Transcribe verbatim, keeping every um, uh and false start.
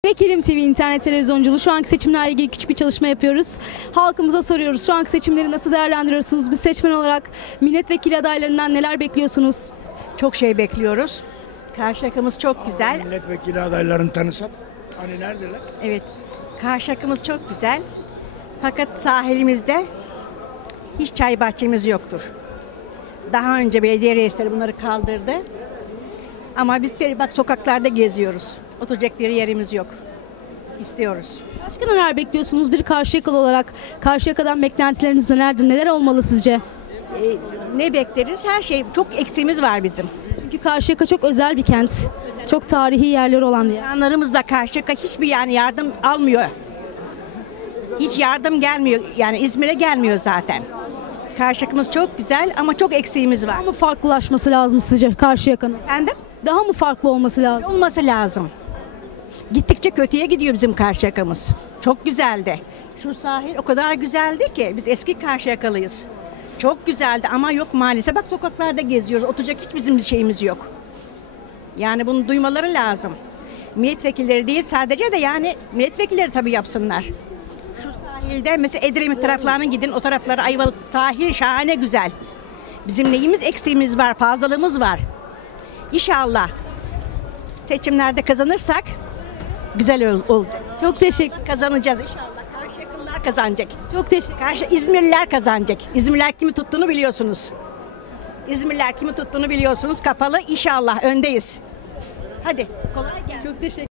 Vekilim T V internet televizyonculuğu şu anki seçimlerle ilgili küçük bir çalışma yapıyoruz. Halkımıza soruyoruz. Şu anki seçimleri nasıl değerlendiriyorsunuz? Biz seçmen olarak milletvekili adaylarından neler bekliyorsunuz? Çok şey bekliyoruz. Karşıyaka'mız çok güzel. Milletvekili adaylarını tanısak. Hani neredeler? Evet. Karşıyaka'mız çok güzel. Fakat sahilimizde hiç çay bahçemiz yoktur. Daha önce belediye reisleri bunları kaldırdı. Ama biz bak sokaklarda geziyoruz. Oturacak bir yerimiz yok. İstiyoruz. Başka neler bekliyorsunuz bir Karşıyakalı olarak? Karşıyaka'dan beklentileriniz nelerdir? Neler olmalı sizce? Ee, ne bekleriz? Her şey çok eksiğimiz var bizim. Çünkü Karşıyaka çok özel bir kent. Çok tarihi yerleri olan bir yer. İnsanlarımız da Karşıyaka hiçbir yani yardım almıyor. Hiç yardım gelmiyor. Yani İzmir'e gelmiyor zaten. Karşıyaka'mız çok güzel ama çok eksiğimiz var. Daha mı farklılaşması lazım sizce Karşıyaka'nın? Efendim? Daha mı farklı olması lazım? Olması lazım. Gittikçe kötüye gidiyor bizim Karşıyaka'mız. Çok güzeldi. Şu sahil o kadar güzeldi ki biz eski Karşıyakalıyız. Çok güzeldi ama yok maalesef. Bak sokaklarda geziyoruz. Oturacak hiç bizim bir şeyimiz yok. Yani bunu duymaları lazım. Milletvekilleri değil sadece de yani milletvekilleri tabii yapsınlar. Şu sahilde mesela Edremit taraflarına gidin. O taraflara Ayvalık sahil şahane güzel. Bizim neyimiz eksiğimiz var, fazlalığımız var. İnşallah seçimlerde kazanırsak güzel ol- olacak. Çok teşekkür. Kazanacağız inşallah. Karşıyakalılar kazanacak. Çok teşekkür. Karşı İzmirliler kazanacak. İzmirliler kimi tuttuğunu biliyorsunuz. İzmirliler kimi tuttuğunu biliyorsunuz. Kapalı inşallah öndeyiz. Hadi kolay gelsin. Çok teşekkür.